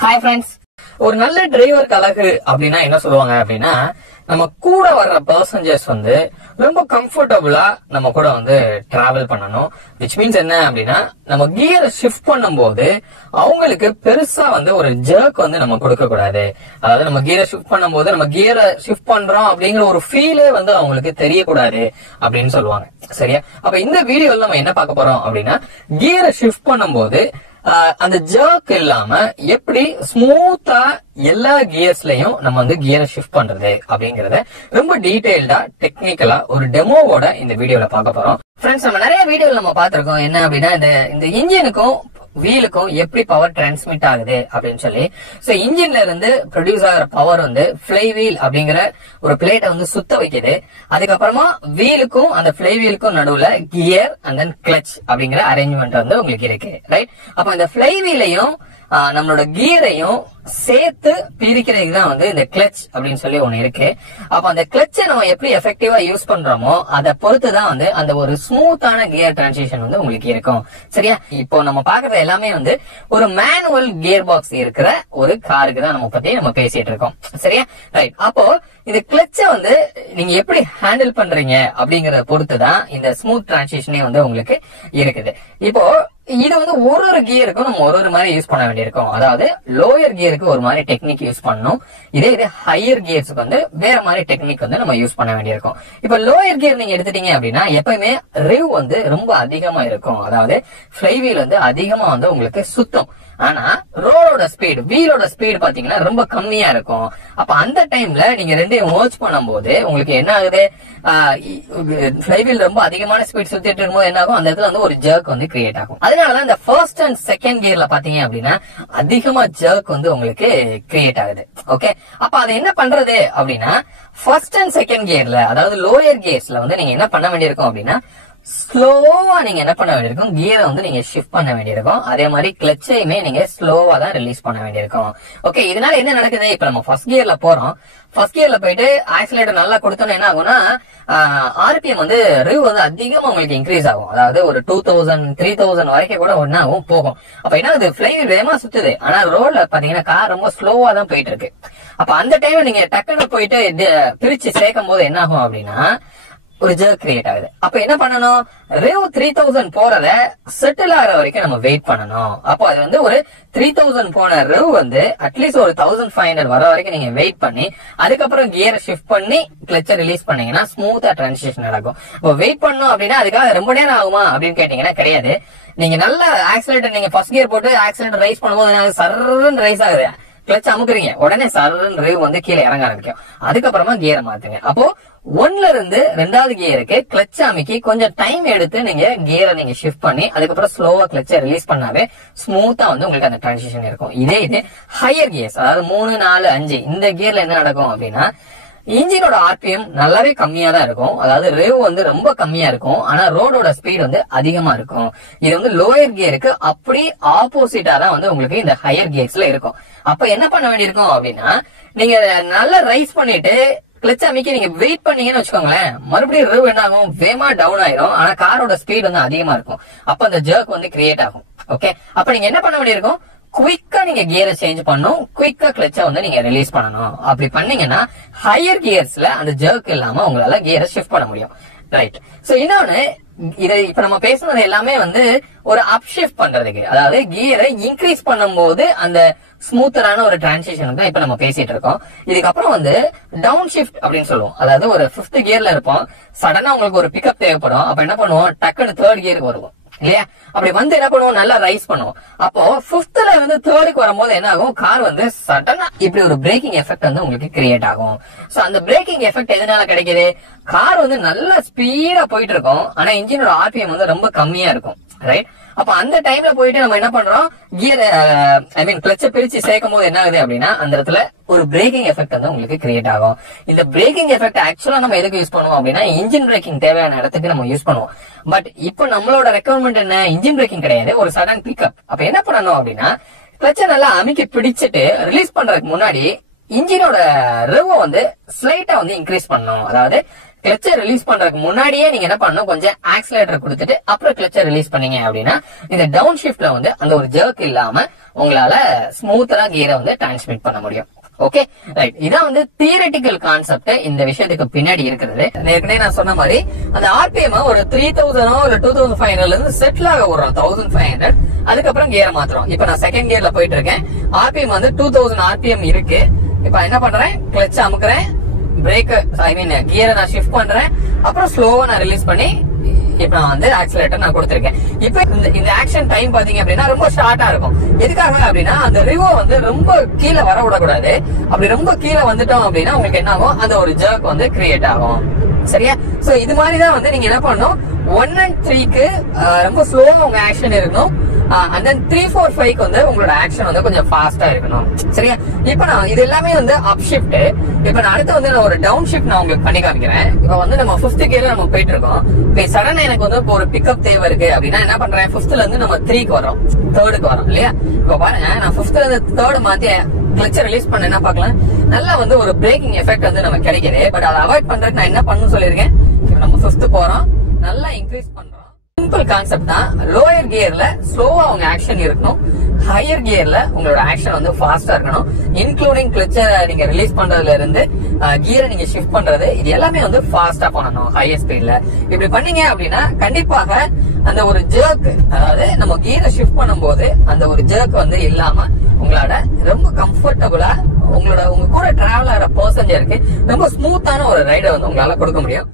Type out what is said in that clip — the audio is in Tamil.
ஹாய் ஃப்ரெண்ட்ஸ், ஒரு நல்ல டிரைவர் அழகு அப்படின்னா என்ன சொல்லுவாங்க அப்படின்னா, நம்ம கூட வர்ற பேசஞ்சர்ஸ் ரொம்ப கம்ஃபர்டபுளா நம்ம கூட டிராவல் பண்ணணும். விச் மீன்ஸ் என்ன அப்படின்னா, நம்ம கியரை ஷிஃப்ட் பண்ணும்போது அவங்களுக்கு பெருசா ஒரு ஜர்க் நம்ம கொடுக்க கூடாது. அதாவது நம்ம கியரை ஷிஃப்ட் பண்ணும்போது நம்ம கியரை ஷிஃப்ட் பண்றோம் அப்படிங்கிற ஒரு ஃபீலே அவங்களுக்கு தெரியக்கூடாது அப்படின்னு சொல்லுவாங்க. சரியா? அப்ப இந்த வீடியோல நம்ம என்ன பார்க்க போறோம் அப்படின்னா, கியரை ஷிஃப்ட் பண்ணும்போது அந்த ஜர்க் இல்லாம எப்படி ஸ்மூத்தா எல்லா கியர்ஸ்லயும் நம்ம கியரை ஷிஃப்ட் பண்றது அப்படிங்கறத ரொம்ப டீடைல்டா டெக்னிக்கலா ஒரு டெமோவோட இந்த வீடியோல பார்க்க போறோம். ஃப்ரெண்ட்ஸ், நம்ம நிறைய வீடியோல நம்ம பார்த்திருக்கோம் என்ன அப்படின்னா, இந்த இன்ஜினுக்கும் வீலுக்கும் எப்படி பவர் டிரான்ஸ்மிட் ஆகுது அப்படின்னு சொல்லி. சோ இன்ஜின்ல இருந்து ப்ரொடியூஸ் ஆகிற பவர் ஃபிளை வீல் அப்படிங்கிற ஒரு பிளேட்டை சுத்த வைக்குது. அதுக்கப்புறமா வீலுக்கும் அந்த பிளை வீலுக்கும் நடுவுல கியர் அண்ட் தென் கிளச் அப்படிங்கிற அரேஞ்ச்மெண்ட் உங்களுக்கு இருக்கு. ரைட்? அப்ப இந்த பிளை வீலையும் நம்மளோட கியரையும் சேர்த்து பிரிக்கிறதுக்கு தான் இந்த கிளச் அப்படின்னு சொல்லி ஒண்ணு இருக்கு. அப்ப அந்த கிளச்சை நம்ம எப்படி எஃபெக்டிவா யூஸ் பண்றோமோ அதை பொறுத்துதான் அந்த ஒரு ஸ்மூத்தான கியர் டிரான்சிஷன் உங்களுக்கு இருக்கும். சரியா? இப்போ நம்ம பாக்குறது எல்லாமே ஒரு மேனுவல் கியர் பாக்ஸ் இருக்கிற ஒரு காருக்கு தான் நம்ம பேசிட்டு இருக்கோம். சரியா? ரைட். அப்போ இந்த கிளச்சை நீங்க எப்படி ஹேண்டில் பண்றீங்க அப்படிங்கறத பொறுத்துதான் இந்த ஸ்மூத் டிரான்சிஷனே உங்களுக்கு இருக்குது. இப்போ இது ஒரு கியருக்கும் நம்ம ஒரு மாதிரி யூஸ் பண்ண வேண்டியிருக்கும். அதாவது லோயர் கியருக்கு ஒரு மாதிரி டெக்னிக் யூஸ் பண்ணணும். இதே ஹையர் கியர்ஸுக்கு வேற மாதிரி டெக்னிக் நம்ம யூஸ் பண்ண வேண்டியிருக்கும். இப்ப லோயர் கியர் நீங்க எடுத்துட்டீங்க அப்படின்னா எப்பயுமே ரிவ் ரொம்ப அதிகமா இருக்கும். அதாவது ஃப்ளை வீல் அதிகமா உங்களுக்கு சுத்தம். ஆனா ரோடோட ஸ்பீட், வீலோட ஸ்பீட் பாத்தீங்கன்னா ரொம்ப கம்மியா இருக்கும். அப்ப அந்த டைம்ல நீங்க ரெண்டையும் மர்ஜ் பண்ணும்போது உங்களுக்கு என்ன ஆகுது, ஃப்ளை வீல் ரொம்ப அதிகமான ஸ்பீட் சுத்திட்டு இருக்கும்போது என்ன ஆகும், அந்த இடத்துல ஒரு ஜர்க் கிரியேட் ஆகும். அதனாலதான் இந்த ஃபர்ஸ்ட் அண்ட் செகண்ட் கியர்ல பாத்தீங்க அப்படின்னா அதிகமா ஜர்க் உங்களுக்கு கிரியேட் ஆகுது. ஓகே, அப்ப அதை என்ன பண்றது அப்படின்னா, ஃபர்ஸ்ட் அண்ட் செகண்ட் கியர்ல அதாவது லோயர் கியர்ஸ்ல நீங்க என்ன பண்ண வேண்டியிருக்கும் அப்படின்னா, ஸ்லோவா நீங்க என்ன பண்ண வேண்டியிருக்கும், கியரை நீங்க ஷிஃப்ட் பண்ண வேண்டியிருக்கும். அதே மாதிரி கிளச்சையுமே நீங்க ஸ்லோவா தான் ரிலீஸ் பண்ண வேண்டியிருக்கும். ஓகே, இதனால என்ன நடக்குது, இப்ப நம்ம ஃபர்ஸ்ட் கியர்ல போறோம். ஃபர்ஸ்ட் கியர்ல போயிட்டு ஆக்சிலேட்டர் நல்லா கொடுத்தோம்னா என்ன ஆகும்னா, ஆர்பிஎம் ரிவ் அதிகமா உங்களுக்கு இன்க்ரீஸ் ஆகும். அதாவது ஒரு 2000 3000 வரைக்கும் கூட ஒன்னா ஆகும் போகும். அப்ப என்ன ஆகுது, ஃப்ளை வீல் வேகமா சுத்துது. ஆனா ரோட்ல பாத்தீங்கன்னா கார் ரொம்ப ஸ்லோவா தான் போயிட்டு இருக்கு. அப்ப அந்த டைம்ல நீங்க டக்குன்னு போயிட்டு பிரிச்சு சேர்க்கும் போது என்ன ஆகும் அப்படின்னா, ஒரு ஜர்க் கிரியேட் ஆகுது. அப்ப என்ன பண்ணணும், ரிவ் 3000 போறத செட்டில் ஆகிற வரைக்கும் நம்ம வெயிட் பண்ணணும். அப்போ அது ஒரு 3000 போன ரிவ் அட்லீஸ்ட் ஒரு 1500 வர வரைக்கும் நீங்க வெயிட் பண்ணி அதுக்கப்புறம் கியரை ஷிஃப்ட் பண்ணி கிளச்சை ரிலீஸ் பண்ணீங்கன்னா ஸ்மூத்தா டிரான்சிஷன் நடக்கும். இப்போ வெயிட் பண்ணணும் அப்படின்னா அதுக்காக ரொம்ப நேரம் ஆகுமா அப்படின்னு கேட்டீங்கன்னா கிடையாது. நீங்க நல்ல ஆக்சிலேட்டர், நீங்க ஃபர்ஸ்ட் கியர் போட்டு ஆக்சிலேட்டர் ரைஸ் பண்ணும்போது சர்ன்னு ரைஸ் ஆகுது, கிளச் அமுக்குறீங்க, உடனே சர்ன்னு ரிவ் கீழே இறங்க ஆரம்பிக்கும். அதுக்கப்புறமா கியரை மாத்துங்க. அப்போ ஒன்ல இருந்து ரெண்டாவது கியருக்கு கிளச் அமைக்கி கொஞ்சம் டைம் எடுத்து நீங்க கியரை நீங்க ஷிஃப்ட் பண்ணி அதுக்கப்புறம் ஸ்லோவா கிளச்சை ரிலீஸ் பண்ணாவே ஸ்மூத்தா உங்களுக்கு அந்த டிரான்சிஷன் இருக்கும். இதே ஹையர் கியர்ஸ் அதாவது 3 4 5 இந்த கியர்ல என்ன நடக்கும் அப்படின்னா, இன்ஜினோட ஆர்பிஎம் நல்லாவே கம்மியா தான் இருக்கும். அதாவது ரிவ் ரொம்ப கம்மியா இருக்கும். ஆனா ரோடோட ஸ்பீட் அதிகமா இருக்கும். இது லோயர் கியருக்கு அப்படி ஆப்போசிட்டா தான் உங்களுக்கு இந்த ஹையர் கியர்ஸ்ல இருக்கும். அப்ப என்ன பண்ண வேண்டியிருக்கும் அப்படின்னா, நீங்க நல்லா ரைஸ் பண்ணிட்டு கிளச் அமைக்க நீங்க வெயிட் பண்ணீங்கன்னு வச்சுக்கோங்களேன், மறுபடியும் ரிவ் என்ன ஆகும், வேகமா டவுன் ஆயிரும். ஆனா காரோட ஸ்பீட் அதிகமா இருக்கும். அப்ப அந்த ஜர்க் கிரியேட் ஆகும். ஓகே, அப்ப நீங்க என்ன பண்ண வேண்டியிருக்கும், குவிக்கா நீங்க கியரை சேஞ்ச் பண்ணணும், குவிக்கா கிளச்சை நீங்க ரிலீஸ் பண்ணணும். அப்படி பண்ணீங்கன்னா ஹையர் கியர்ஸ்ல அந்த ஜர்க் இல்லாம உங்களால கியரை ஷிஃப்ட் பண்ண முடியும். ரைட். சோ இன்னொன்னு, இதை இப்ப நம்ம பேசுனது எல்லாமே ஒரு அப் ஷிஃப்ட் பண்றதுக்கு, அதாவது கியரை இன்க்ரீஸ் பண்ணும்போது அந்த ஸ்மூத்தரான ஒரு டிரான்சிஷன் தான் இப்ப நம்ம பேசிட்டு இருக்கோம். இதுக்கப்புறம் டவுன் ஷிஃப்ட் அப்படின்னு சொல்லுவோம். அதாவது ஒரு 5th கியர்ல இருப்போம், சடனா உங்களுக்கு ஒரு பிக்கப் தேவைப்படும். அப்ப என்ன பண்ணுவோம், டக்குன்னு 3rd கியருக்கு வருவோம் இல்லையா? அப்படி என்ன பண்ணுவோம், நல்லா ரைஸ் பண்ணுவோம். அப்போ 5thல 3rdக்கு வரும்போது என்ன ஆகும், கார் சடனா இப்படி ஒரு பிரேக்கிங் எஃபெக்ட் உங்களுக்கு கிரியேட் ஆகும். சோ அந்த பிரேக்கிங் எஃபெக்ட் எதனால கிடைக்குது, கார் நல்ல ஸ்பீடா போயிட்டு இருக்கும். ஆனா இன்ஜினோட ஆர்பிஎம் ரொம்ப கம்மியா இருக்கும். ரைட்? அப்ப அந்த டைம்ல போயிட்டு நம்ம என்ன பண்றோம், கியர் கிளச்சை பிரிச்சு சேர்க்கும் போது என்ன ஆகுது அப்படின்னா, அந்த இடத்துல ஒரு பிரேக்கிங் எஃபெக்ட் உங்களுக்கு கிரியேட் ஆகும். இந்த பிரேக்கிங் எஃபெக்ட் ஆக்சுவலா நம்ம எதுக்கு யூஸ் பண்ணுவோம் அப்படின்னா, இன்ஜின் பிரேக்கிங் தேவையான இடத்துக்கு நம்ம யூஸ் பண்ணுவோம். பட் இப்போ நம்மளோட ரெக்குவயர்மெண்ட் என்ன, இன்ஜின் பிரேக்கிங் கிடையாது, ஒரு சடன் பிக்கப். அப்ப என்ன பண்ணணும் அப்படின்னா, கிளச்சை நல்லா அமைக்கி பிடிச்சிட்டு ரிலீஸ் பண்றதுக்கு முன்னாடி இன்ஜினோட ரிவ் ஸ்லைட்டா இன்க்ரீஸ் பண்ணணும். அதாவது கிளச்சை ரிலீஸ் பண்றதுக்கு முன்னாடியே நீங்க என்ன பண்ணணும், கொஞ்சம் ஆக்சிலேட்டர் கொடுத்துட்டு அப்புறம் கிளச்சை ரிலீஸ் பண்ணீங்க அப்படின்னா இந்த டவுன் ஷிஃப்ட்ல அந்த ஒரு ஜர்க் இல்லாம உங்களால ஸ்மூத்தரா கியரை வந்து டிரான்ஸ்மிட் பண்ண முடியும். ஓகே ரைட், இதான் வந்து தியரிட்டிக்கல் கான்செப்ட் இந்த விஷயத்துக்கு பின்னாடி இருக்கிறது. ஏற்கனவே நான் சொன்ன மாதிரி அந்த ஆர்பிஎம் ஒரு 3000 இல்ல 2500 இருந்து செட்டில் ஆக விடுறோம் 1500. அதுக்கப்புறம் கியரை மாத்துறோம். இப்ப நான் செகண்ட் கியர்ல போயிட்டு இருக்கேன். ஆர்பிஎம் வந்து 2000 ஆர்பிஎம் இருக்கு. இப்ப என்ன பண்றேன், கிளட்ச் அமுக்குறேன், பிரேக் கியரை நான் ஷிஃப்ட் பண்றேன், அப்புறம் ஸ்லோவா நான் ரிலீஸ் பண்ணி இப்ப நான் வந்து ஆக்சிலேட்டர் நான் கொடுத்திருக்கேன். இப்ப இந்த ஆக்ஷன் டைம் பாத்தீங்க அப்படின்னா ரொம்ப ஷார்ட்டா இருக்கும். எதுக்காக அப்படின்னா அந்த ரிவோ வந்து ரொம்ப கீழே வர விடக்கூடாது. அப்படி ரொம்ப கீழே வந்துட்டோம் அப்படின்னா உங்களுக்கு என்ன ஆகும், அந்த ஒரு ஜர்க் வந்து கிரியேட் ஆகும். சரியா? சோ இது மாதிரிதான் வந்து நீங்க என்ன பண்ணணும், 1 and 3க்கு ரொம்ப ஸ்லோவா உங்க ஆக்ஷன் இருக்கணும். and then 3, 4, 5க்கு வந்து உங்களோட ஆக்ஷன் வந்து கொஞ்சம் ஃபாஸ்டா இருக்கணும். சரியா? இப்ப நான் இது எல்லாமே வந்து அப் ஷிஃப்ட். இப்ப நான் அடுத்து வந்து நான் ஒரு டவுன் ஷிஃப்ட் நான் உங்களுக்கு பண்ணி காமிக்கிறேன். இப்ப வந்து நம்ம 5th கியர்ல நம்ம போயிட்டு இருக்கோம். இப்ப சடனா எனக்கு வந்து ஒரு பிக்கப் தேவை இருக்கு அப்படின்னா என்ன பண்றேன், 5thல இருந்து நம்ம 3க்கு வரோம், 3க்கு வரோம் இல்லையா? இப்ப பாருங்க, நான் 5thல இருந்து 3rd மாத்தி கிளட்சை ரிலீஸ் பண்ண என்ன பார்க்கலாம், நல்லா வந்து ஒரு பிரேக்கிங் எஃபெக்ட் வந்து நமக்கு கிடைக்குது. பட் அதை அவாய்ட் பண்றதுக்கு நான் என்ன பண்ணணும்னு சொல்லியிருக்கேன். இப்ப நம்ம 5th போறோம், நல்லா இன்க்ரீஸ் பண்றோம். சிம்பிள் கான்செப்ட் தான். லோயர் கியர்ல ஸ்லோவா உங்க ஆக்ஷன் இருக்கணும், ஹையர் கியர்ல உங்களோட ஆக்ஷன் வந்து ஃபாஸ்டா இருக்கணும். இன்க்ளூடிங் கிளட்சை நீங்க ரிலீஸ் பண்றதுல இருந்து கியரை நீங்க ஷிஃப்ட் பண்றது, இது எல்லாமே வந்து ஃபாஸ்டா பண்ணணும் ஹையர் ஸ்பீட்ல. இப்படி பண்ணீங்க அப்படின்னா கண்டிப்பாக அந்த ஒரு ஜர்க், அதாவது நம்ம கியரை ஷிஃப்ட் பண்ணும்போது அந்த ஒரு ஜர்க் வந்து இல்லாம உங்களோட ரொம்ப கம்ஃபர்டபுளா உங்க கூட டிராவல் ஆகிற பர்சஞ்சருக்கு ரொம்ப ஸ்மூத்தான ஒரு ரைடை வந்து உங்களால கொடுக்க முடியும்.